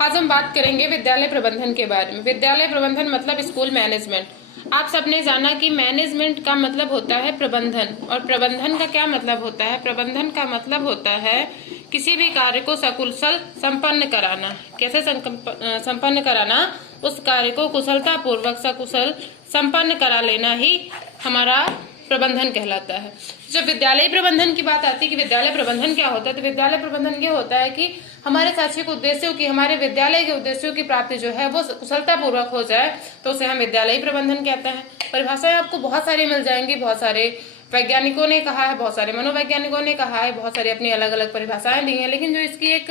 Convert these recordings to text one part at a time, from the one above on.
आज हम बात करेंगे विद्यालय प्रबंधन के बारे में। विद्यालय प्रबंधन मतलब स्कूल मैनेजमेंट। आप सबने जाना कि मैनेजमेंट का मतलब होता है प्रबंधन, और प्रबंधन का क्या मतलब होता है? प्रबंधन का मतलब होता है किसी भी कार्य को सकुशल संपन्न कराना। कैसे संपन्न कराना? उस कार्य को कुशलता पूर्वक सकुशल संपन्न करा लेना ही हमारा प्रबंधन कहलाता है। जब विद्यालय प्रबंधन की बात आती है कि विद्यालय प्रबंधन क्या होता है, तो विद्यालय प्रबंधन ये होता है कि हमारे शैक्षिक उद्देश्यों की, हमारे विद्यालय के उद्देश्यों की प्राप्ति जो है वो कुशलता पूर्वक हो जाए, तो उसे हम विद्यालय प्रबंधन कहते हैं। परिभाषाएं आपको बहुत सारी मिल जाएंगी। बहुत सारे वैज्ञानिकों ने कहा है, बहुत सारे मनोवैज्ञानिकों ने कहा है, बहुत सारी अपनी अलग अलग परिभाषाएं दी हैं, लेकिन जो इसकी एक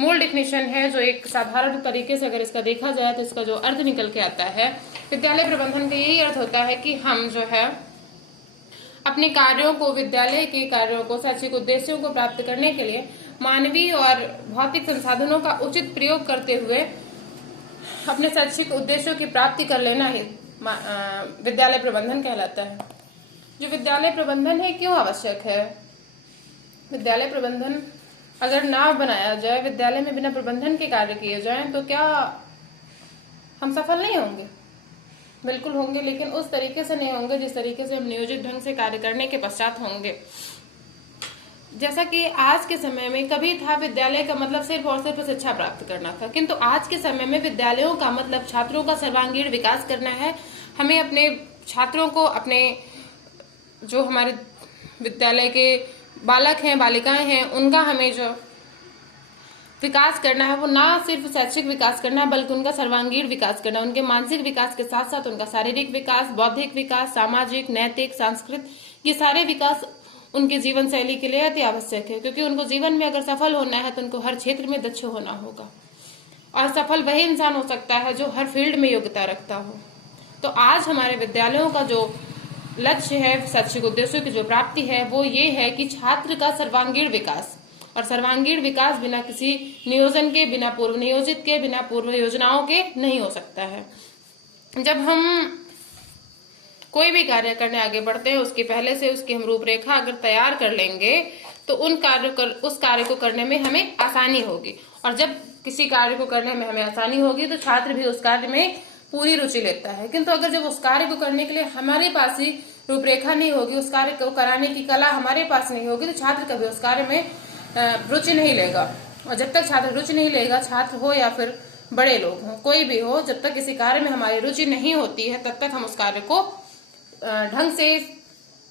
मूल डिफिनेशन है, जो एक साधारण तरीके से अगर इसका देखा जाए तो इसका जो अर्थ निकल के आता है, विद्यालय प्रबंधन का यही अर्थ होता है कि हम जो है अपने कार्यों को, विद्यालय के कार्यों को, शैक्षिक उद्देश्यों को प्राप्त करने के लिए मानवीय और भौतिक संसाधनों का उचित प्रयोग करते हुए अपने शैक्षिक उद्देश्यों की प्राप्ति कर लेना ही विद्यालय प्रबंधन कहलाता है। जो विद्यालय प्रबंधन है क्यों आवश्यक है? विद्यालय प्रबंधन अगर ना बनाया जाए, विद्यालय में बिना प्रबंधन के कार्य किए जाएं, तो क्या हम सफल नहीं होंगे? बिल्कुल होंगे, लेकिन उस तरीके से नहीं होंगे जिस तरीके से हम नियोजित ढंग से कार्य करने के पश्चात होंगे। जैसा कि आज के समय में कभी था विद्यालय का मतलब सिर्फ और सिर्फ शिक्षा प्राप्त करना था, किंतु आज के समय में विद्यालयों का मतलब छात्रों का सर्वांगीण विकास करना है। हमें अपने छात्रों को, अपने जो हमारे विद्यालय के बालक हैं, बालिकाएं हैं, उनका हमें जो विकास करना है, वो ना सिर्फ शैक्षिक विकास करना है, बल्कि उनका सर्वांगीण विकास करना है। उनके मानसिक विकास के साथ साथ उनका शारीरिक विकास, बौद्धिक विकास, सामाजिक, नैतिक, सांस्कृतिक, ये सारे विकास उनके जीवन शैली के लिए अति आवश्यक है। क्योंकि उनको जीवन में अगर सफल होना है तो उनको हर क्षेत्र में दक्ष होना होगा, और सफल वही इंसान हो सकता है जो हर फील्ड में योग्यता रखता हो। तो आज हमारे विद्यालयों का जो लक्ष्य है, शैक्षिक उद्देश्यों की जो प्राप्ति है, वो ये है कि छात्र का सर्वांगीण विकास, और सर्वांगीण विकास बिना किसी नियोजन के, बिना पूर्व नियोजित के, बिना पूर्व योजनाओं के नहीं हो सकता है। जब हम कोई भी कार्य करने आगे बढ़ते हैं, उसके पहले से उसकी हम रूपरेखा अगर तैयार कर लेंगे तो उस कार्य को करने में हमें आसानी होगी, और जब किसी कार्य को करने में हमें आसानी होगी तो छात्र भी उस कार्य में पूरी रुचि लेता है। किंतु अगर जब उस कार्य को करने के लिए हमारे पास ही रूपरेखा नहीं होगी, उस कार्य को कराने की कला हमारे पास नहीं होगी, तो छात्र कभी उस कार्य में रुचि नहीं लेगा। और जब तक छात्र रुचि नहीं लेगा, छात्र हो या फिर बड़े लोग हो, कोई भी हो, जब तक किसी कार्य में हमारी रुचि नहीं होती है, तब तक हम उस कार्य को ढंग से,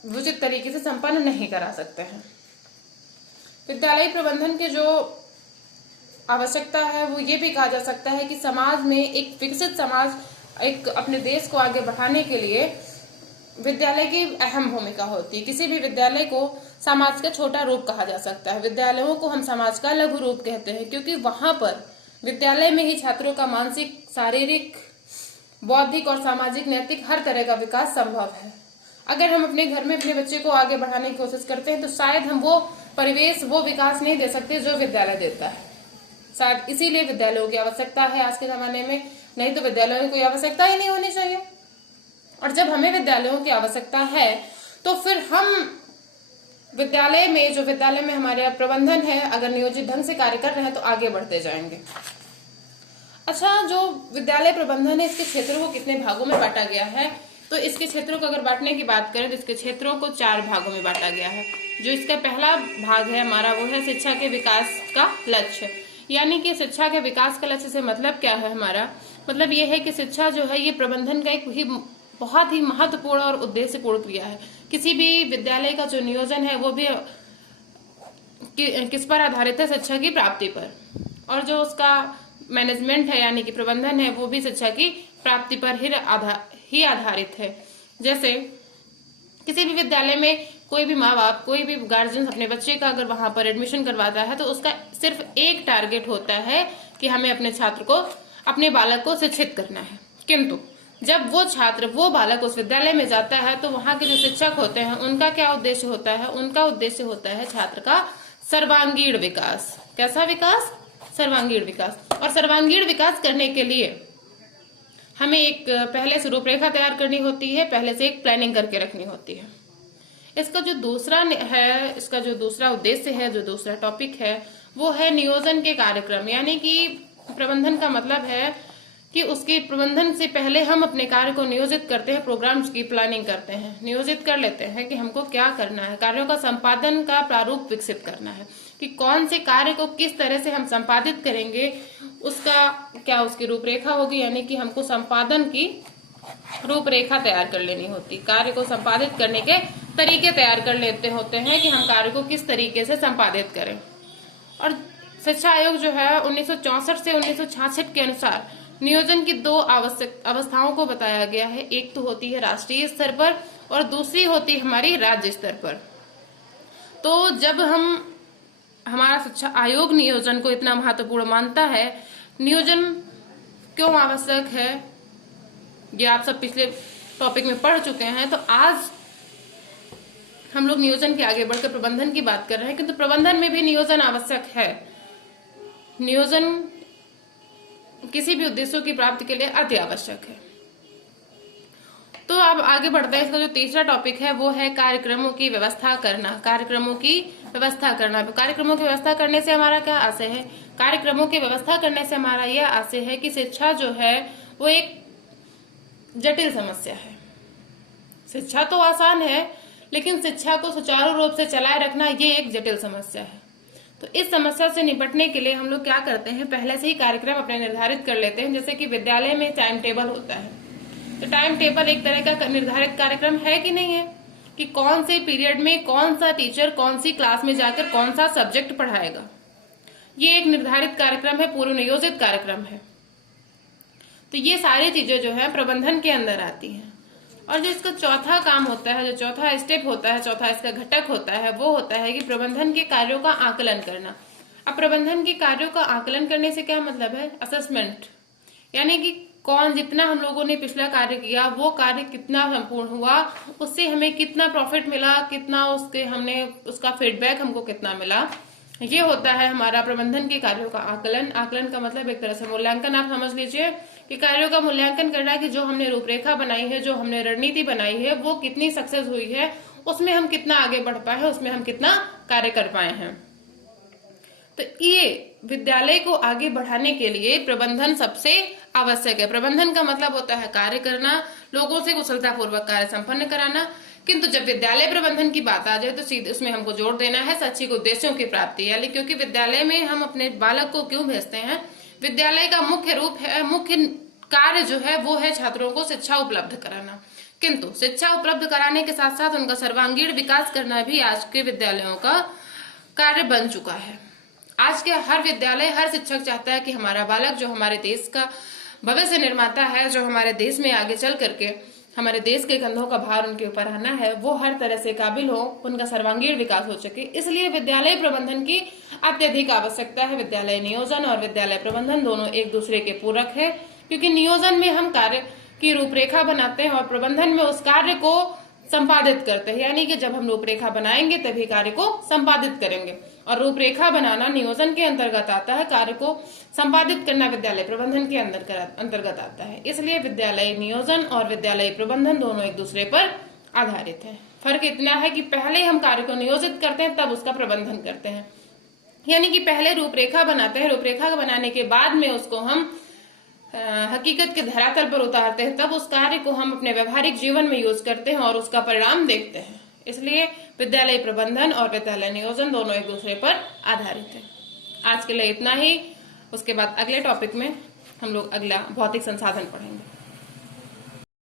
उचित तरीके से संपन्न नहीं करा सकते हैं। विद्यालय प्रबंधन की जो आवश्यकता है वो ये भी कहा जा सकता है कि समाज में एक विकसित समाज, एक अपने देश को आगे बढ़ाने के लिए विद्यालय की अहम भूमिका होती है। किसी भी विद्यालय को समाज का छोटा रूप कहा जा सकता है। विद्यालयों को हम समाज का लघु रूप कहते हैं, क्योंकि वहां पर विद्यालय में ही छात्रों का मानसिक, शारीरिक, बौद्धिक और सामाजिक, नैतिक हर तरह का विकास संभव है। अगर हम अपने घर में अपने बच्चे को आगे बढ़ाने की कोशिश करते हैं तो शायद हम वो परिवेश, वो विकास नहीं दे सकते जो विद्यालय देता है। शायद इसीलिए विद्यालयों की आवश्यकता है आज के जमाने में, नहीं तो विद्यालयों की कोई आवश्यकता ही नहीं होनी चाहिए। और जब हमें विद्यालयों की आवश्यकता है तो फिर हम विद्यालय में, जो विद्यालय में हमारे प्रबंधन है, अगर नियोजित ढंग से कार्य कर रहे हैं तो आगे बढ़ते जाएंगे। अच्छा, जो विद्यालय प्रबंधन है, इसके क्षेत्रों को कितने भागों में बांटा गया है? तो इसके क्षेत्रों को अगर बांटने की बात करें तो इसके क्षेत्रों को 4 भागों में बांटा गया है। जो इसका पहला भाग है हमारा, वो है शिक्षा के विकास का लक्ष्य। यानी कि शिक्षा के विकास का लक्ष्य से मतलब क्या है हमारा? मतलब ये है कि शिक्षा जो है ये प्रबंधन का एक बहुत ही महत्वपूर्ण और उद्देश्यपूर्ण क्रिया है। किसी भी विद्यालय का जो नियोजन है वो भी किस पर आधारित है? शिक्षा की प्राप्ति पर। और जो उसका मैनेजमेंट है, यानी कि प्रबंधन है, वो भी शिक्षा की प्राप्ति पर ही आधारित है। जैसे किसी भी विद्यालय में कोई भी माँ बाप, कोई भी गार्जियन अपने बच्चे का अगर वहां पर एडमिशन करवाता है तो उसका सिर्फ एक टारगेट होता है कि हमें अपने छात्र को, अपने बालक को शिक्षित करना है। किंतु जब वो छात्र, वो बालक उस विद्यालय में जाता है तो वहां के जो शिक्षक होते हैं उनका क्या उद्देश्य होता है? उनका उद्देश्य होता है छात्र का सर्वांगीण विकास। कैसा विकास? सर्वांगीण विकास। और सर्वांगीण विकास करने के लिए हमें एक पहले से रूपरेखा तैयार करनी होती है, पहले से एक प्लानिंग करके रखनी होती है। इसका जो दूसरा है, इसका जो दूसरा उद्देश्य है, जो दूसरा टॉपिक है, वो है नियोजन के कार्यक्रम। यानी कि प्रबंधन का मतलब है कि उसके प्रबंधन से पहले हम अपने कार्य को नियोजित करते हैं, प्रोग्राम्स की प्लानिंग करते हैं, नियोजित कर लेते हैं कि हमको क्या करना है, कार्यों का संपादन का प्रारूप विकसित करना है कि कौन से कार्य को किस तरह से हम संपादित करेंगे, उसका क्या उसकी रूपरेखा होगी, यानी कि हमको संपादन की रूपरेखा तैयार कर लेनी होती, कार्य को संपादित करने के तरीके तैयार कर लेते होते हैं कि हम कार्य को किस तरीके से संपादित करें। और शिक्षा आयोग जो है 1964 से 1966 के अनुसार नियोजन की 2 आवश्यक अवस्थाओं को बताया गया है। एक तो होती है राष्ट्रीय स्तर पर और दूसरी होती है हमारी राज्य स्तर पर। तो जब हमारा शिक्षा आयोग नियोजन को इतना महत्वपूर्ण मानता है, नियोजन क्यों आवश्यक है, ये आप सब पिछले टॉपिक में पढ़ चुके हैं। तो आज हम लोग नियोजन के आगे बढ़कर प्रबंधन की बात कर रहे हैं, किंतु प्रबंधन में भी नियोजन आवश्यक है। नियोजन किसी भी उद्देश्यों की प्राप्ति के लिए अति आवश्यक है। तो अब आगे बढ़ते हैं। इसका जो तीसरा टॉपिक है वो है कार्यक्रमों की व्यवस्था करना। कार्यक्रमों की व्यवस्था करना, कार्यक्रमों की व्यवस्था करने से हमारा क्या आशय है? कार्यक्रमों की व्यवस्था करने से हमारा यह आशय है कि शिक्षा जो है वो एक जटिल समस्या है। शिक्षा तो आसान है, लेकिन शिक्षा को सुचारू रूप से चलाए रखना ये एक जटिल समस्या है। तो इस समस्या से निपटने के लिए हम लोग क्या करते हैं, पहले से ही कार्यक्रम अपने निर्धारित कर लेते हैं। जैसे कि विद्यालय में टाइम टेबल होता है, तो टाइम टेबल एक तरह का निर्धारित कार्यक्रम है कि नहीं है, कि कौन से पीरियड में कौन सा टीचर कौन सी क्लास में जाकर कौन सा सब्जेक्ट पढ़ाएगा। ये एक निर्धारित कार्यक्रम है, पूर्व नियोजित कार्यक्रम है। तो ये सारी चीजें जो है प्रबंधन के अंदर आती हैं। और जो इसका चौथा काम होता है, जो चौथा स्टेप होता है, चौथा इसका घटक होता है, वो होता है कि प्रबंधन के कार्यों का आकलन करना। अब प्रबंधन के कार्यों का आकलन करने से क्या मतलब है? असेसमेंट, यानी कि जितना हम लोगों ने पिछला कार्य किया वो कार्य कितना संपूर्ण हुआ, उससे हमें कितना प्रॉफिट मिला, कितना उसका फीडबैक हमको कितना मिला। ये होता है हमारा प्रबंधन के कार्यों का आकलन। आकलन का मतलब एक तरह से मूल्यांकन, आप समझ लीजिए कि कार्यों का मूल्यांकन करना कि जो हमने रूपरेखा बनाई है, जो हमने रणनीति बनाई है, वो कितनी सक्सेस हुई है, उसमें हम कितना आगे बढ़ पाए हैं, उसमें हम कितना कार्य कर पाए हैं। तो ये विद्यालय को आगे बढ़ाने के लिए प्रबंधन सबसे आवश्यक है। प्रबंधन का मतलब होता है कार्य करना, लोगों से कुशलतापूर्वक कार्य संपन्न कराना। किंतु जब विद्यालय प्रबंधन की बात आ जाए तो सीधे उसमें हमको जोर देना है शैक्षिक उद्देश्यों की प्राप्ति, यानी क्योंकि विद्यालय में हम अपने बालक को क्यों भेजते हैं, विद्यालय का मुख्य कार्य जो है वो है छात्रों को शिक्षा उपलब्ध कराना। किंतु शिक्षा उपलब्ध कराने के साथ साथ उनका सर्वांगीण विकास करना भी आज के विद्यालयों का कार्य बन चुका है। आज के हर विद्यालय, हर शिक्षक चाहता है कि हमारा बालक जो हमारे देश का भविष्य निर्माता है, जो हमारे देश में आगे चल करके हमारे देश के कंधों का भार उनके ऊपर आना है, वो हर तरह से काबिल हो, उनका सर्वांगीण विकास हो सके। इसलिए विद्यालय प्रबंधन की अत्यधिक आवश्यकता है। विद्यालय नियोजन और विद्यालय प्रबंधन दोनों एक दूसरे के पूरक है, क्योंकि नियोजन में हम कार्य की रूपरेखा बनाते हैं और प्रबंधन में उस कार्य को संपादित करते हैं, यानी कि जब हम रूपरेखा बनाएंगे तभी कार्य को संपादित करेंगे। और रूपरेखा बनाना नियोजन के अंतर्गत आता है, कार्य को संपादित करना विद्यालय प्रबंधन के अंतर्गत आता है। इसलिए विद्यालय नियोजन और विद्यालय प्रबंधन दोनों एक दूसरे पर आधारित है। फर्क इतना है कि पहले हम कार्य को नियोजित करते हैं, तब उसका प्रबंधन करते हैं। यानी कि पहले रूपरेखा बनाते हैं, रूपरेखा बनाने के बाद में उसको हम हकीकत के धरातल पर उतारते हैं, तब उस कार्य को हम अपने व्यवहारिक जीवन में यूज करते हैं और उसका परिणाम देखते हैं। इसलिए विद्यालय प्रबंधन और विद्यालय नियोजन दोनों एक दूसरे पर आधारित है। आज के लिए इतना ही। उसके बाद अगले टॉपिक में हम लोग अगला भौतिक संसाधन पढ़ेंगे।